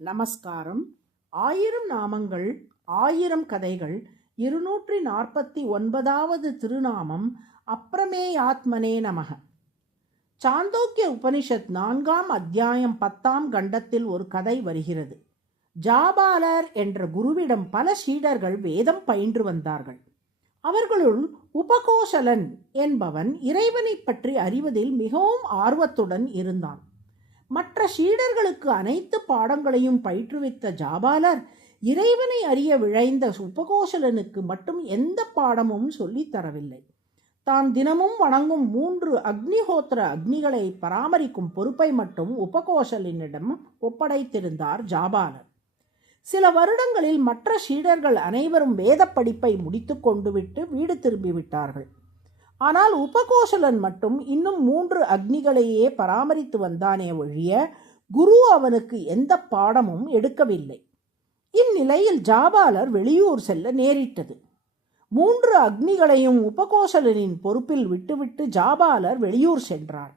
நமஸ்காரம். 1000 நாமங்கள் 1000 கதைகள் 249வது திருநாமம் அப்ரமேயாத்மனே நமக. சாந்தோக்கிய உபனிஷத் 4ஆம் அத்தியாயம் 10ஆம் கண்டத்தில் ஒரு கதை வருகிறது. ஜாபாலர் என்ற குருவிடம் பல சீடர்கள் வேதம் பயின்று வந்தார்கள். அவர்களுள் உபகோஷலன் என்பவன் இறைவனை பற்றி அறிவதில் மிகவும் ஆர்வத்துடன் இருந்தான். மற்ற சீடர்களுக்கு அனைத்து பாடங்களையும் பயிற்றுவித்த ஜாபாலர் இறைவனை அறிய விழைந்த உபகோஷலனுக்கு மட்டும் எந்த பாடமும் சொல்லித் தரவில்லை. தான் தினமும் வணங்கும் 3 அக்னிஹோத்திர அக்னிகளை பராமரிக்கும் பொறுப்பை மட்டும் உபகோஷலனிடம் ஒப்படைத்திருந்தார் ஜாபாலர். சில வருடங்களில் மற்ற சீடர்கள் அனைவரும் வேத படிப்பை முடித்து கொண்டு விட்டு வீடு திரும்பிவிட்டார்கள். ஆனால் உபகோஷலன் மட்டும் இன்னும் 3 அக்னிகளையே பராமரித்து வந்தானே ஒழிய குரு அவனுக்கு எந்த பாடமும் எடுக்கவில்லை. இந்நிலையில் ஜாபாலர் வெளியூர் செல்ல நேரிட்டது. 3 அக்னிகளையும் உபகோஷலனின் பொறுப்பில் விட்டுவிட்டு ஜாபாலர் வெளியூர் சென்றார்.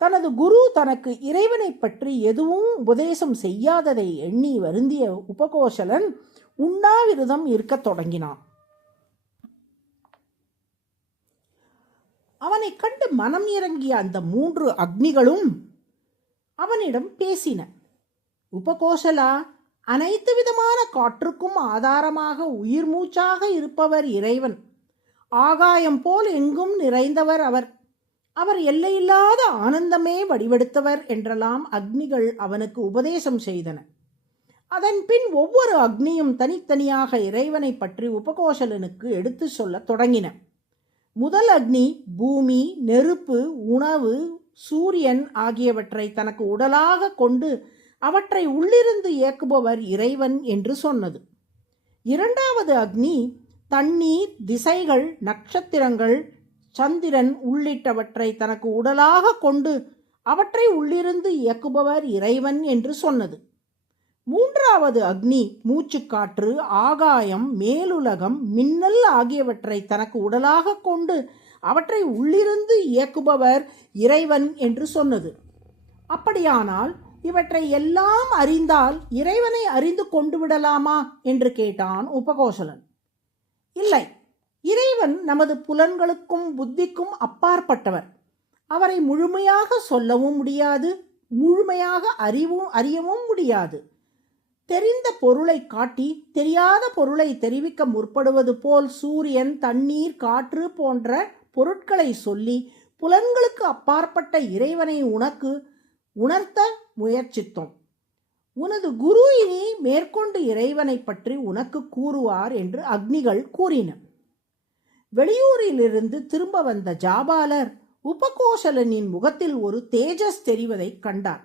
தனது குரு தனக்கு இறைவனை பற்றி எதுவும் உபதேசம் செய்யாததை எண்ணி வருந்திய உபகோஷலன் உண்ணாவிரதம் இருக்கத் தொடங்கினான். அவனை கண்டு மனம் இறங்கிய அந்த 3 அக்னிகளும் அவனிடம் பேசின. உபகோஷலா, அனைத்து விதமான காற்றுக்கும் ஆதாரமாக உயிர் மூச்சாக இருப்பவர் இறைவன். ஆகாயம் போல் எங்கும் நிறைந்தவர் அவர். அவர் எல்லையில்லாத ஆனந்தமே வடிவெடுத்தவர் என்றெல்லாம் அக்னிகள் அவனுக்கு உபதேசம் செய்தன. அதன் பின் ஒவ்வொரு அக்னியும் தனித்தனியாக இறைவனை பற்றி உபகோஷலனுக்கு எடுத்து சொல்ல தொடங்கின. முதல் அக்னி பூமி, நெருப்பு, உணவு, சூரியன் ஆகியவற்றை தனக்கு உடலாக கொண்டு அவற்றை உள்ளிருந்து இயக்குபவர் இறைவன் என்று சொன்னது. 2வது அக்னி தண்ணீர், திசைகள், நட்சத்திரங்கள், சந்திரன் உள்ளிட்டவற்றை தனக்கு உடலாக கொண்டு அவற்றை உள்ளிருந்து இயக்குபவர் இறைவன் என்று சொன்னது. 3வது அக்னி மூச்சுக்காற்று, ஆகாயம், மேலுலகம், மின்னல் ஆகியவற்றை தனக்கு உடலாக கொண்டு அவற்றை உள்ளிருந்து இயக்குபவர் இறைவன் என்று சொன்னது. அப்படியானால் இவற்றை எல்லாம் அறிந்தால் இறைவனை அறிந்து கொண்டு விடலாமா என்று கேட்டான் உபகோஷலன். இல்லை, இறைவன் நமது புலன்களுக்கும் புத்திக்கும் அப்பாற்பட்டவர். அவரை முழுமையாக சொல்லவும் முடியாது, முழுமையாக அறியவும் முடியாது. தெரிந்த பொருளை காட்டி தெரியாத பொருளை தெரிவிக்க முற்படுவது போல் சூரியன், தண்ணீர், காற்று போன்ற பொருட்களை சொல்லி புலன்களுக்கு அப்பாற்பட்ட இறைவனை உனக்கு உணர்த்த முயற்சித்தோம். உனது குரு இனி மேற்கொண்டு இறைவனை பற்றி உனக்கு கூறுவார் என்று அக்னிகள் கூறின. வெளியூரிலிருந்து திரும்ப வந்த ஜாபாலர் உபகோஷலனின் முகத்தில் ஒரு தேஜஸ் தெரிவதை கண்டார்.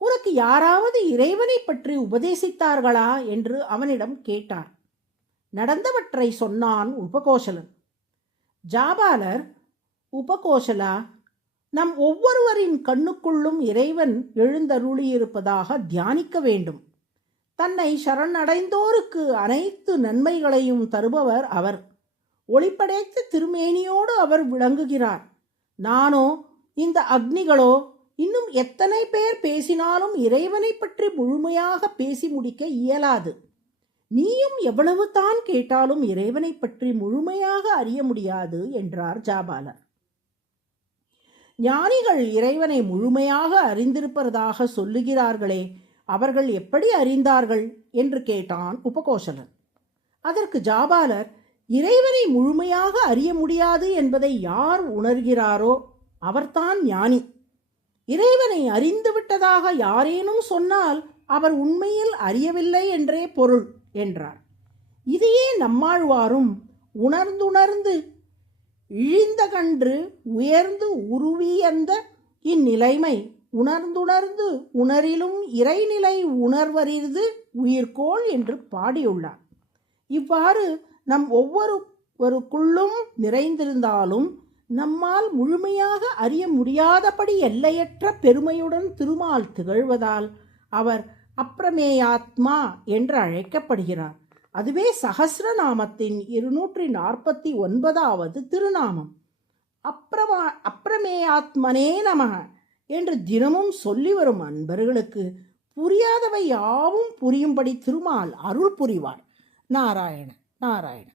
உனக்கு யாராவது இறைவனை பற்றி உபதேசித்தார்களா என்று அவனிடம் கேட்டார். நடந்தவற்றை சொன்னான் உபகோஷலன். ஜாபாலர், உபகோஷலா, நம் ஒவ்வொருவரின் கண்ணுக்குள்ளும் இறைவன் எழுந்தருளியிருப்பதாக தியானிக்க வேண்டும். தன்னை சரணடைந்தோருக்கு அனைத்து நன்மைகளையும் தருபவர் அவர். ஒளிப்படைத்த திருமேனியோடு அவர் விளங்குகிறார். நானோ, இந்த அக்னிகளோ இன்னும் எத்தனை பேர் பேசினாலும் இறைவனை பற்றி முழுமையாக பேசி முடிக்க இயலாது. நீயும் எவ்வளவு தான் கேட்டாலும் இறைவனை பற்றி முழுமையாக அறிய முடியாது என்றார் ஜாபாலர். ஞானிகள் இறைவனை முழுமையாக அறிந்திருப்பதாக சொல்லுகிறார்களே, அவர்கள் எப்படி அறிந்தார்கள் என்று கேட்டான் உபகோஷலன். அதற்கு ஜாபாலர், இறைவனை முழுமையாக அறிய முடியாது என்பதை யார் உணர்கிறாரோ அவர்தான் ஞானி. இறைவனை அறிந்துவிட்டதாக யாரேனும் சொன்னால் அவர் உண்மையில் அறியவில்லை என்றே பொருள் என்றார். இதையே நம்மாழ்வாரும் உணர்ந்துணர்ந்து இழிந்த கன்று உயர்ந்து உருவியந்த இந்நிலைமை உணர்ந்துணர்ந்து உணரிலும் இறைநிலை உணர்வறிது உயிர்கோள் என்று பாடியுள்ளார். இவ்வாறு நம் ஒவ்வொருவருக்குள்ளும் நிறைந்திருந்தாலும் நம்மால் முழுமையாக அறிய முடியாதபடி எல்லையற்ற பெருமையுடன் திருமால் திகழ்வதால் அவர் அப்ரமேயாத்மா என்று அழைக்கப்படுகிறார். அதுவே சஹஸ்ரநாமத்தின் 249வது திருநாமம். அப்ரமேயாத்மனே நமக என்று தினமும் சொல்லி வரும் அன்பர்களுக்கு புரியாதவை யாவும் புரியும்படி திருமால் அருள் புரிவார். நாராயண நாராயண.